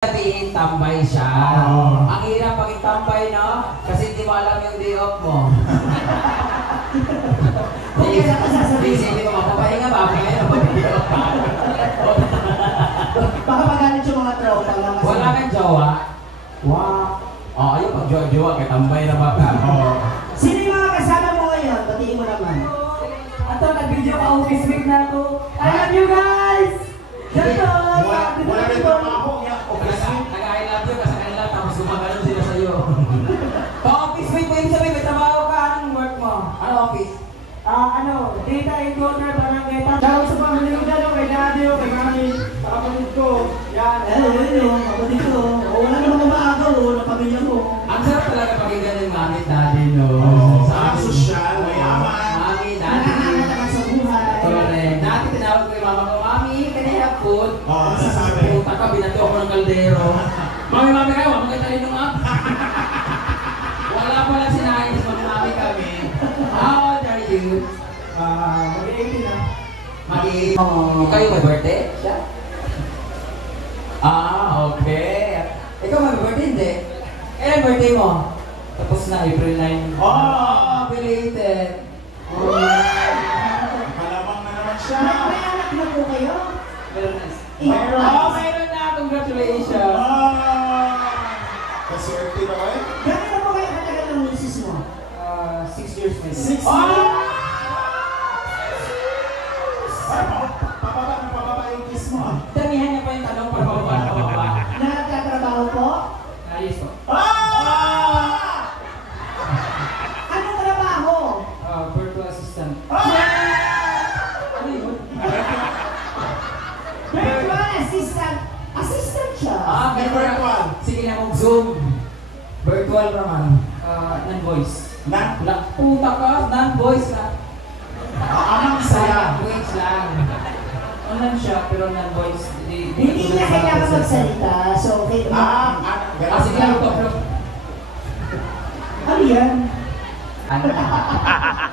Sabihin, tambay siya. Ang hirap pag tambay, no? Kasi hindi mo alam yung day off mo. Isipin mo, mapapahinga ba? Pahinga ba? Baka magalit yung mga tropa lang. Wala kang jowa? Wow. Oh, ayun, pag jowa, kaya tambay na ba ka? Sino yung mga kasama mo ngayon? Batiin mo naman. Ato, nag-video ka office week na ako. I love you guys! Ganto! Wala rin ito ako niya. Nag-I love you kasi kanila, tapos gumagano sila sa'yo. Pa-office week mo yung sabi, may trabaho ka, anong work mo? Ano office? Data encoder, barangay. Shoutout sa pamilya ko dyan, kay daddy, kay mami, kapatid ko. Yan. Yun, kapatid ko. Wala naman maagaw, na pamilya mo. Ang sarap talaga pakinggan yung mami, daddy, no? Sa sosyal, mayaman. Mami, daddy. Nakakatakan sa buhay. Correct. Dati tinawag ko yung mama ko, Mami, can I have food? Sasabi. Puta ka, binato ako ng kaldero. Mami, kayo, mami kayo talino nga. Wala pala sinahin sa mga mami kami. How old are you? Mag-18 na. Kayo may birthday? Siya? Okay. Ikaw may birthday, hindi? Kailan birthday mo? Tapos na, April 9. Belated. Malamang na naman siya. May anak na po kayo? Meron na. Meron. Meron na. Congratulations. Kaswerte na kayo? Gano'n na po kayo katagal ng misis mo? 6 years na. 6 Pababa yung kiss mo. Damihan niya pa yung tanong para pababa. Nagtatrabaho po? Ayos po. Anong trabaho? Virtual assistant. Ano yun? Virtual assistant. Assistant siya. Virtual. Sige na kong Zoom. Virtual naman. Non-voice. Puta ka, non-voice na. Amang saya. Language lang. Online siya, pero non-voice. Hindi niya kailangan magsalita. So, okay. Sige lang ito, pero... Ano yan?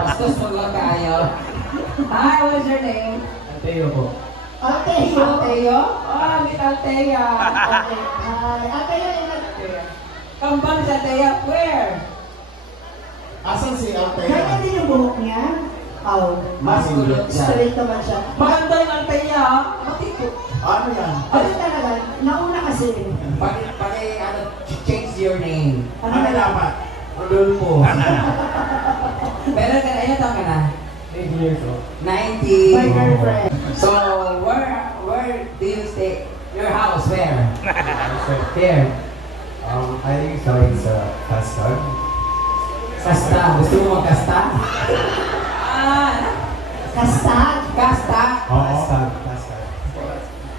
Pastos magwag kayo. Hi, what's your name? Alteo po. Alteo. Alteo? Little Thea. Okay. Hi. Alteo yun. Kambal sa Thea, where? Asan si Alteo? Ganyan din yung buhok niya? Mas kulot siya. Straight naman siya. Maganda yung Altea, matiko. Ano yan? Ano talaga? Nauna kasi. Change your name. Ano dapat? Rodolfo. Pero ilan taon ka na? 8 years old. 90. My girlfriend. So, where do you stay? Your house, where? Here. I started sa Pascal. Kasta. Gusto mo magkasta? Kastag. Kasta. Pascal.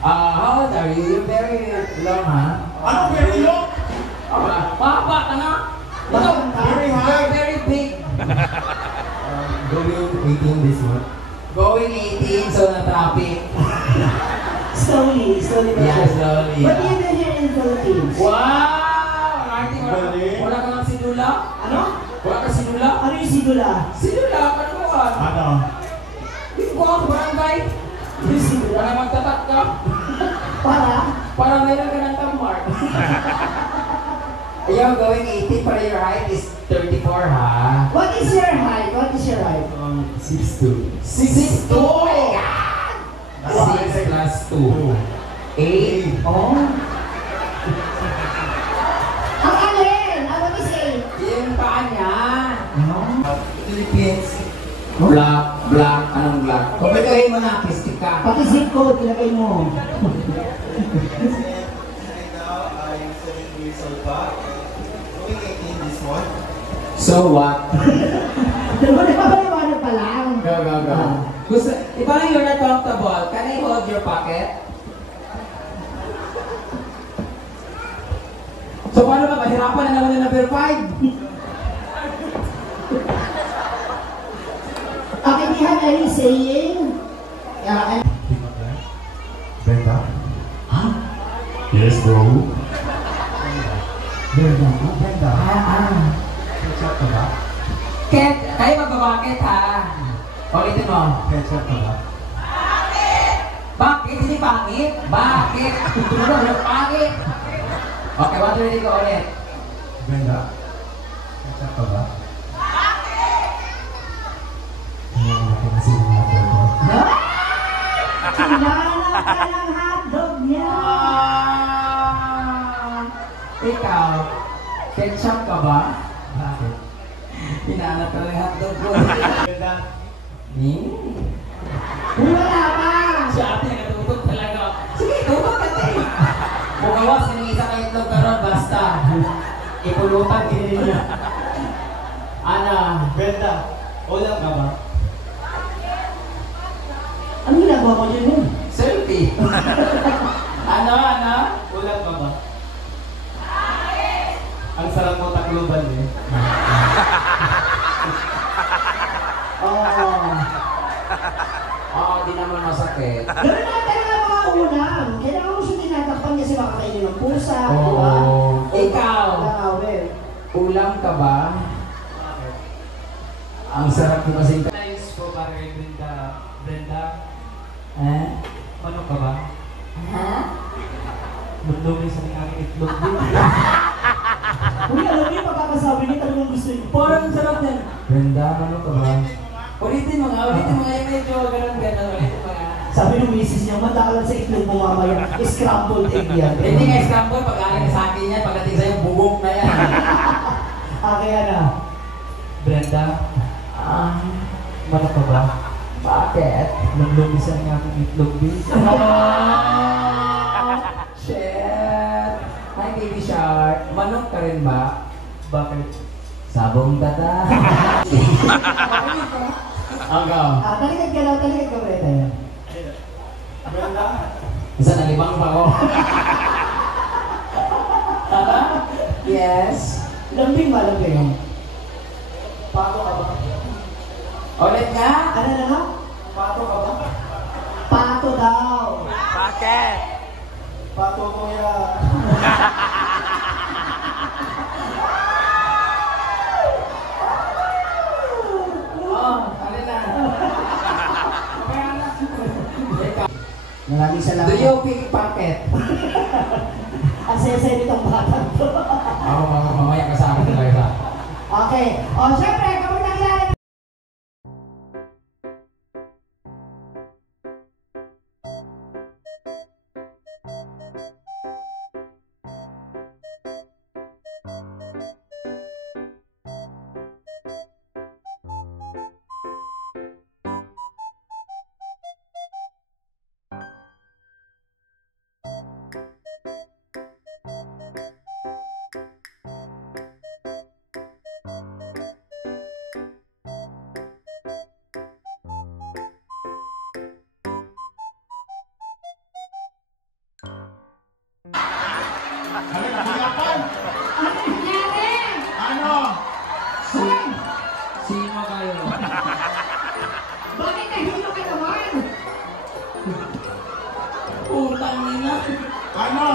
How old are you? You're very long, ha? Ano very long? Papa ka na? Very high. You're very big. Going 18 this month. Going 18, so na-traffic. Slowly ba Yeah, siya? slowly. What do you do here in Philippines? Wow! Marty, Galing. wala ka ng sinula? Ano? Wala ka sinula? Ano yung sigula? Sinula, ano mo ka? Ano? Dito ko ako sa barangay. Yung sigula? Para magtatak ka. Para mayroon ka ng tammark. You're going 18 para your height is 34, ha? What is your height? 6'2". 6'2"! Oh my God! 6 plus 2. 8. Oh. Ang alin? What is 8? Yung paa niya. Philippines. Black. Anong black? Kumituhin mo na, pistik ka. Pati zip code, ilagay mo. Right now, I'm 7 years old pa. Going 18 this month. So what? Nagpapaliwanag pa lang. Go. Gusto, parang you're not comfortable. Can I hold your pocket? So paano ba? Mahirapan na naman yung number 5. Okay, do you have any saying? Brenda? Huh? Yes, bro. Brenda. Ketchup ka ba? Kayo magbabakit, ha? Ulitin mo. Ketchup ka ba? Bakit? Hindi pangit? Bakit? Pangit? Okay, 1, 2, 3, go ulit. Brenda? Nagsak ka ba? Hinanap ka ng hotdog niya. Ikaw, ketchup ka ba? Bakit? Hinahanap ka ng hotdog ko. Brenda. Wala pa. Si ate nakatutok talaga. Sige, tutok ka tayo. Bukawas, sinigisa ka itlog ka ron, basta. Ipulutan, kininin niya. Ana, Brenda. Ulam ka ba? Ano ginagawa mo dyan nun? selfie. Ano? Ulam ka ba? Ang sarap mo takluban eh. Oo. Oo, di naman masakit. Ganun naman talaga mga ulam. Kailangan mo siya tinatakpan kasi makakainin ng pusa, di ba? Oo. Ikaw, Lawin. ulam ka ba? Ang sarap mo kasi. Nice po para kay Brenda. Brenda, Eh? manok ka ba? Ha? Mundumi sa aking itlog din. Uy, alam niyo, pagkakasabi niya talagang gusto niyo. Parang sarap yan. Brenda, ano ka ba? Ulitin mo nga yung medyo ganun, ulitin mo nga. Sabi ng misis niya, matakalan sa itlog mo mamaya. Scrambled egg yan. Hindi nga scramble, pag-aling sa akin yan, pagdating sa'yo, bubog na yan. Kaya na. Brenda, manok ka ba? Bakit? Mundumi sa aking itlog din. Shit! Hi, baby shark. Manok ka rin ba? Bakit? Sabong tata. Agaw. Talikad ka daw, talikad ka ulit. Brenda, Isa nalibang pa ako. Yes. Lambing ba, lambing? pato ka ba? Ulit nga. Ano na nga? Pato ka ba? Pato daw. Pato ko yan. Alin na. Maraming salamat. Do you pickpocket? Ang sesay nitong batang to. Ako, mamaya kasama talaga. Okay. O, syempre, kapag nakilala Halika, hirapan! Ano? Sino kayo? bakit nahilo ka naman? Utang nila. Ano?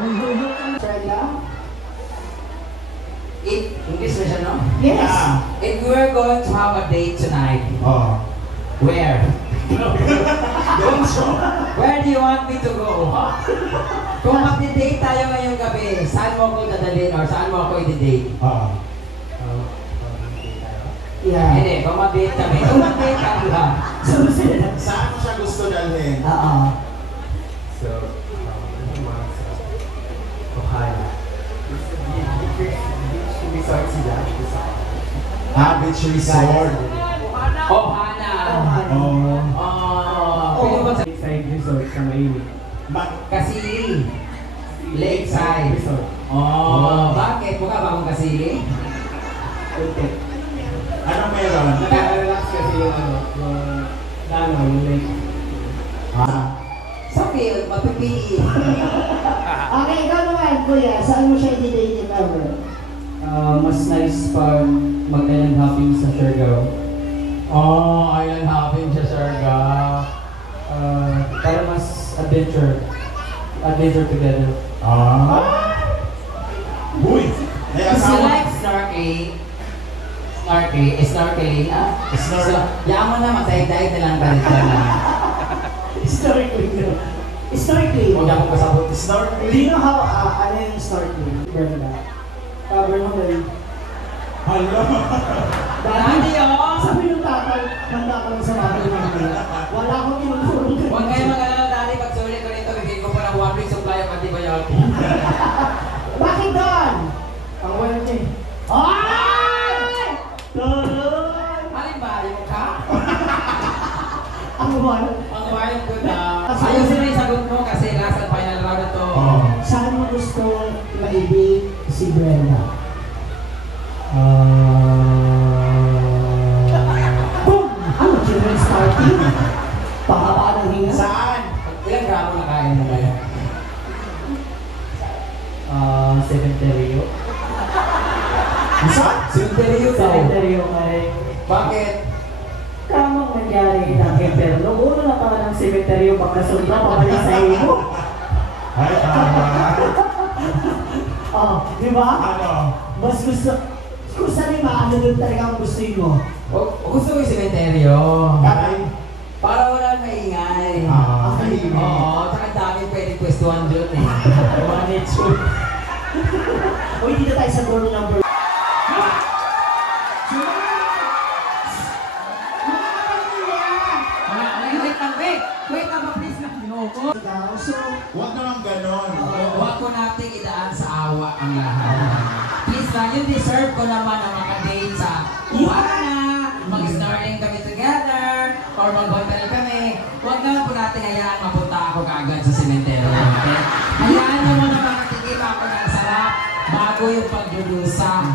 Australia? English version, no? Yes. Ah. If we were going to have a date tonight, Oh. where? Don't show. Where do you want me to go? Kung mag-date tayo ngayong gabi, saan mo ako dadalhin or saan mo ako i-date? Oh. Yeah. Hindi, kung mag-date kami. Kung mag-date kami ba? Susunod. Saan mo siya gusto dalhin? Oo. So, Ohio. Resort sila. Beach resort. Ohana. Oh. Pwede ba sa Lakeside Resort sa Maynila. Kasili? Lakeside. Resort. Bakit? Mukha ba akong kasili? Okay. Anong yung dalaw, yung lake. Sa field, mapipili. Okay, ikaw naman, kuya. Saan mo siya i-date ever? Mas nice pag mag-island hopping sa Siargao. Oh, island hopping sa Siargao. Para mas adventure together. Uy! May Kasi asawa. like snorkeling. Yaman na, matay-tay na lang tayo na. Snorkeling. Snorkeling. Huwag akong kasabot. Do Snorkeling. you know how, ano yung snorkeling? Brenda. Cover mo ba yun? Hala. Dati oh! Sabi ng tatay, handa ka lang sa mga pinagin. Wala akong tinutulong. Huwag kayo mag-alala dati, pag sulit ko nito, bigyan ko pa ng 1 week supply of antibiotic. Bakit doon? Ang well niya. Ay! Tuloy! Alin ba? Yung ka? Ang wala. Ang wild ko na. Ayusin na yung sagot mo kasi last and final round na to. Saan mo gusto maibig si Brenda? Boom! Ano, children's party? Pakabaan ng hinga? Saan? Ilang gramo na kain mo kaya? Cementerio. Saan? Cementerio daw. Cementerio kay... Bakit? Tamang nangyari ng Imperno. Una na pa ng cementerio pagkasunod na pabalik sa iyo. Ay, tama. Oh, di ba? Ano? Mas gusto... Kung saan yung ano doon talaga ang gusto mo? O gusto ko yung cementerio. Ay. Para wala maingay. Tahimik. Oo, tsaka dami pwedeng pwestuhan dyan eh. Mga nature. Uy, dito tayo sa door number... Wait lang ba please na kinoko? So, Huwag naman ganon. Huwag ko nating idaan sa awa ang lahat. Please lang, yung deserve ko naman ang makadate sa para na mag-snorkeling kami together or mag-hotel kami. Huwag naman po natin hayaan mapunta ako kaagad sa sementeryo. Okay? Hayaan naman na makatikim ako ng sarap bago yung pagdudusa.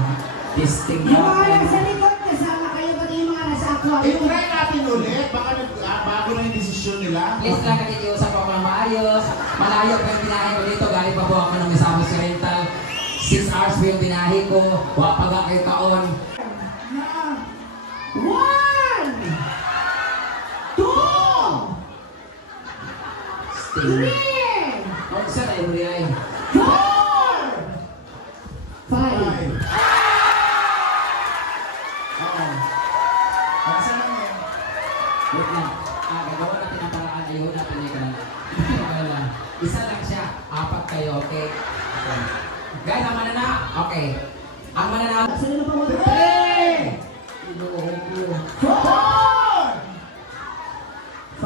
Testing yung mga natin. nasa likod, kasama kayo pati yung mga nasa aquarium. I-try natin ulit. Baka bago na yung desisyon nila. Please lang nakikiusap ako ng maayos. Malayo pa yung binahe ko dito. Galing pa po ako ng Misamis Rental. 6 hours po yung binahe ko. Wapag ako yung taon. 1, 2, Sting. 3, Oh, sir, ay muli ay. 4, 5. Ay. Oo. Asa na yan? Wait lang. Gagawa natin ang paraan. Ayaw natin yung kanal. Isa lang siya. 4 kayo, okay? Guys, ang manana. Okay. Ang manana. Sino na pa mo? 3, 4, 5.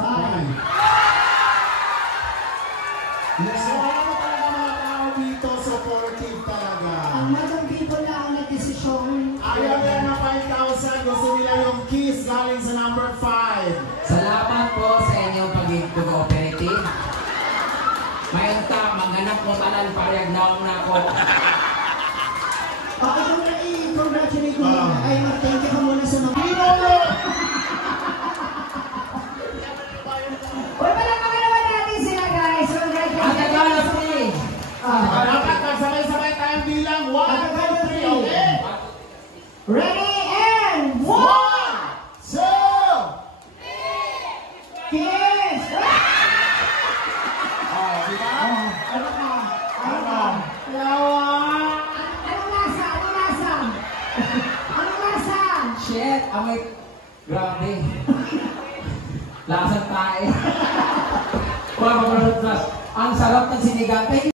So, alam mo talaga mga tao dito, supportive talaga. Ang madam people na ang nagdesisyon. Ayaw nila ng 5,000, gusto nila yung kiss galing sa number 5. Salamat po sa inyong pagiging cooperative. Mayon ka, manganap mo tanan parehag naong na ako. Ikaw na i-congratulate mo muna. Ay, mag-thank you ka muna sa mga... Uy, palakpakan naman natin sila, guys. Ang Congratulations. tagala si. Dapat magsabay-sabay tayong bilang 1, 2, 3, okay? Ready and 1! 1, 2, Kiss! oh, di ba? Ano ka? Ano? Yawa! Anong lasa? Anong lasa? Anong lasa? Shit, amoy. Grabe. Lasang tae. Ang sarap ng sinigang. Thank you.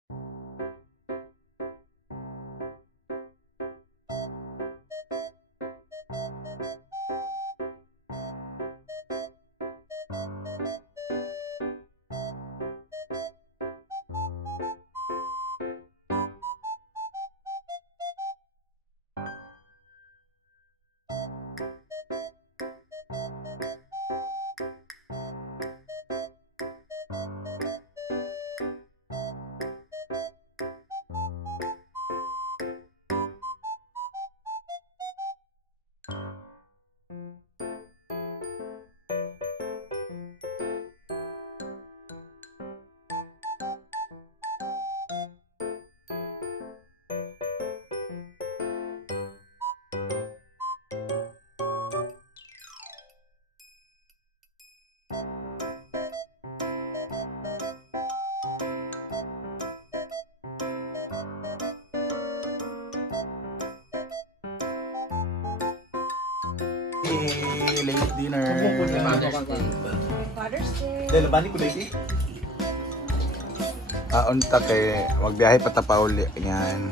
Day, late dinner. Father's Day. Dahil labani ko lagi. Unta kay magbiyahe pa ta pa uli. Yan.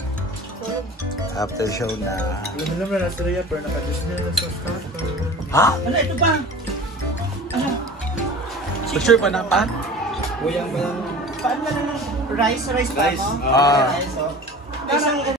After show na. Alam na nasa Rhea, pero naka-Disney na sa starter. Ha? Ano ito ba? Picture pa na pan? Buyang ba lang? Paano ba naman? Rice ba Rice. mo? Ah. Rice, oh. Parang